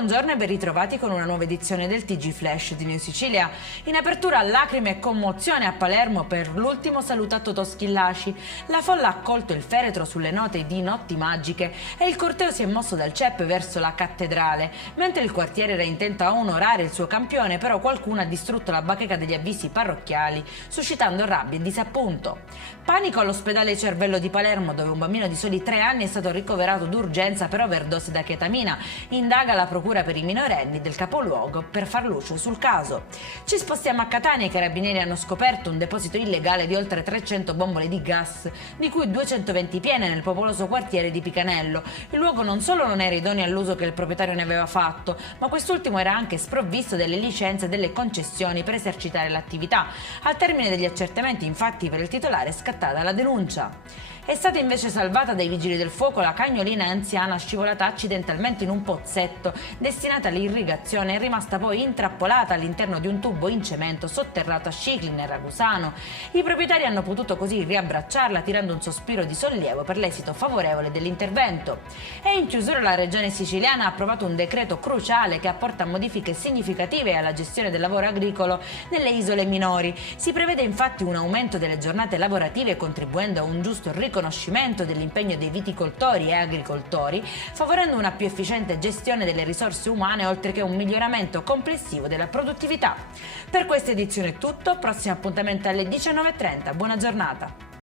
Buongiorno e ben ritrovati con una nuova edizione del TG Flash di New Sicilia. In apertura lacrime e commozione a Palermo per l'ultimo saluto a Totò Schillaci. La folla ha accolto il feretro sulle note di Notti Magiche e il corteo si è mosso dal CEP verso la cattedrale. Mentre il quartiere era intento a onorare il suo campione, però qualcuno ha distrutto la bacheca degli avvisi parrocchiali, suscitando rabbia e disappunto. Panico all'ospedale Cervello di Palermo, dove un bambino di soli 3 anni è stato ricoverato d'urgenza per overdose da chetamina. Indaga la procura per i minorenni del capoluogo per far luce sul caso. Ci spostiamo a Catania. I carabinieri hanno scoperto un deposito illegale di oltre 300 bombole di gas, di cui 220 piene nel popoloso quartiere di Picanello. Il luogo non solo non era idoneo all'uso che il proprietario ne aveva fatto, ma quest'ultimo era anche sprovvisto delle licenze e delle concessioni per esercitare l'attività. Al termine degli accertamenti, infatti, per il titolare è scattata la denuncia. È stata invece salvata dai vigili del fuoco la cagnolina anziana scivolata accidentalmente in un pozzetto destinata all'irrigazione e è rimasta poi intrappolata all'interno di un tubo in cemento sotterrato a Scicli nel Ragusano. I proprietari hanno potuto così riabbracciarla tirando un sospiro di sollievo per l'esito favorevole dell'intervento. E in chiusura la regione siciliana ha approvato un decreto cruciale che apporta modifiche significative alla gestione del lavoro agricolo nelle isole minori. Si prevede infatti un aumento delle giornate lavorative contribuendo a un giusto riconoscimento dell'impegno dei viticoltori e agricoltori, favorendo una più efficiente gestione delle risorse umane oltre che un miglioramento complessivo della produttività. Per questa edizione è tutto, prossimo appuntamento alle 19:30. Buona giornata.